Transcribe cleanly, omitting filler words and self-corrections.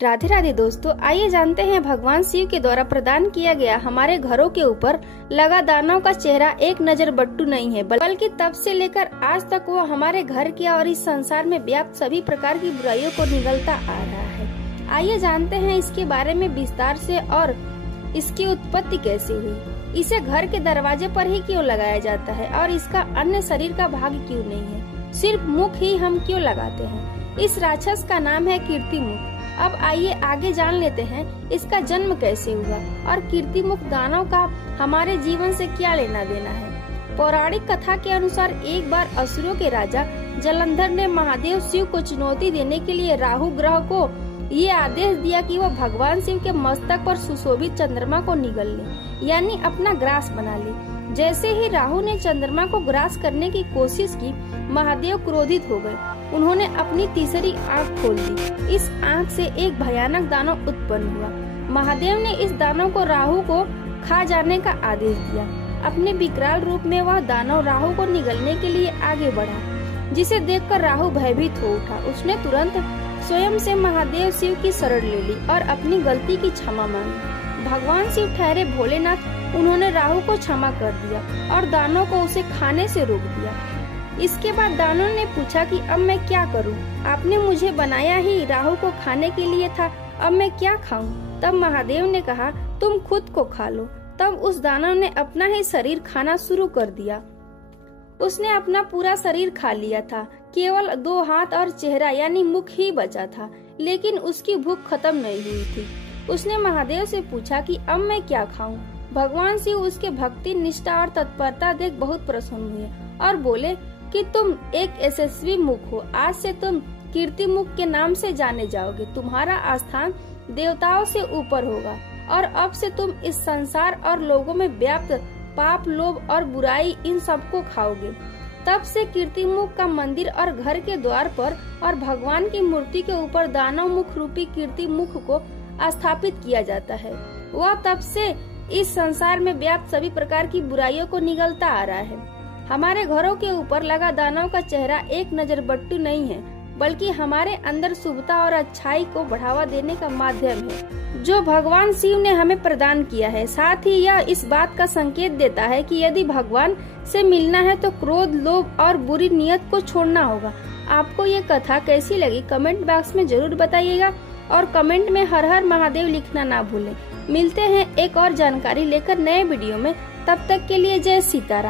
राधे राधे दोस्तों, आइए जानते हैं भगवान शिव के द्वारा प्रदान किया गया हमारे घरों के ऊपर लगा दानव का चेहरा एक नजर बट्टू नहीं है, बल्कि तब से लेकर आज तक वो हमारे घर के और इस संसार में व्याप्त सभी प्रकार की बुराइयों को निगलता आ रहा है। आइए जानते हैं इसके बारे में विस्तार से और इसकी उत्पत्ति कैसे हुई, इसे घर के दरवाजे पर ही क्यों लगाया जाता है और इसका अन्य शरीर का भाग क्यों नहीं है, सिर्फ मुख ही हम क्यों लगाते हैं। इस राक्षस का नाम है कीर्तिमुख। अब आइए आगे जान लेते हैं इसका जन्म कैसे हुआ और कीर्तिमुख दानव का हमारे जीवन से क्या लेना देना है। पौराणिक कथा के अनुसार एक बार असुरों के राजा जलंधर ने महादेव शिव को चुनौती देने के लिए राहु ग्रह को ये आदेश दिया कि वह भगवान शिव के मस्तक पर सुशोभित चंद्रमा को निगल ले, यानी अपना ग्रास बना ले। जैसे ही राहु ने चंद्रमा को ग्रास करने की कोशिश की, महादेव क्रोधित हो गए। उन्होंने अपनी तीसरी आंख खोल दी। इस आंख से एक भयानक दानव उत्पन्न हुआ। महादेव ने इस दानव को राहु को खा जाने का आदेश दिया। अपने विकराल रूप में वह दानव राहु को निगलने के लिए आगे बढ़ा, जिसे देखकर राहु भयभीत हो उठा। उसने तुरंत स्वयं से महादेव शिव की शरण ले ली और अपनी गलती की क्षमा मांगी। भगवान शिव ठहरे भोलेनाथ, उन्होंने राहु को क्षमा कर दिया और दानव को उसे खाने से रोक दिया। इसके बाद दानव ने पूछा कि अब मैं क्या करूं? आपने मुझे बनाया ही राहु को खाने के लिए था, अब मैं क्या खाऊं? तब महादेव ने कहा, तुम खुद को खा लो। तब उस दानव ने अपना ही शरीर खाना शुरू कर दिया। उसने अपना पूरा शरीर खा लिया था, केवल 2 हाथ और चेहरा यानी मुख ही बचा था, लेकिन उसकी भूख खत्म नहीं हुई थी। उसने महादेव से पूछा कि अब मैं क्या खाऊं? भगवान शिव उसके भक्ति, निष्ठा और तत्परता देख बहुत प्रसन्न हुए और बोले कि तुम एक यशस्वी मुख हो। आज से तुम कीर्तिमुख के नाम से जाने जाओगे। तुम्हारा आस्थान देवताओं से ऊपर होगा और अब से तुम इस संसार और लोगों में व्याप्त पाप, लोभ और बुराई इन सबको खाओगे। तब से कीर्तिमुख का मंदिर और घर के द्वार पर और भगवान की मूर्ति के ऊपर दानव मुख रूपी कीर्तिमुख को स्थापित किया जाता है। वह तब से इस संसार में व्याप्त सभी प्रकार की बुराइयों को निगलता आ रहा है। हमारे घरों के ऊपर लगा दानव का चेहरा एक नजर बट्टू नहीं है, बल्कि हमारे अंदर शुभता और अच्छाई को बढ़ावा देने का माध्यम है, जो भगवान शिव ने हमें प्रदान किया है। साथ ही यह इस बात का संकेत देता है कि यदि भगवान से मिलना है तो क्रोध, लोभ और बुरी नियत को छोड़ना होगा। आपको ये कथा कैसी लगी कमेंट बॉक्स में जरूर बताइएगा और कमेंट में हर हर महादेव लिखना ना भूलें। मिलते हैं एक और जानकारी लेकर नए वीडियो में, तब तक के लिए जय सीताराम।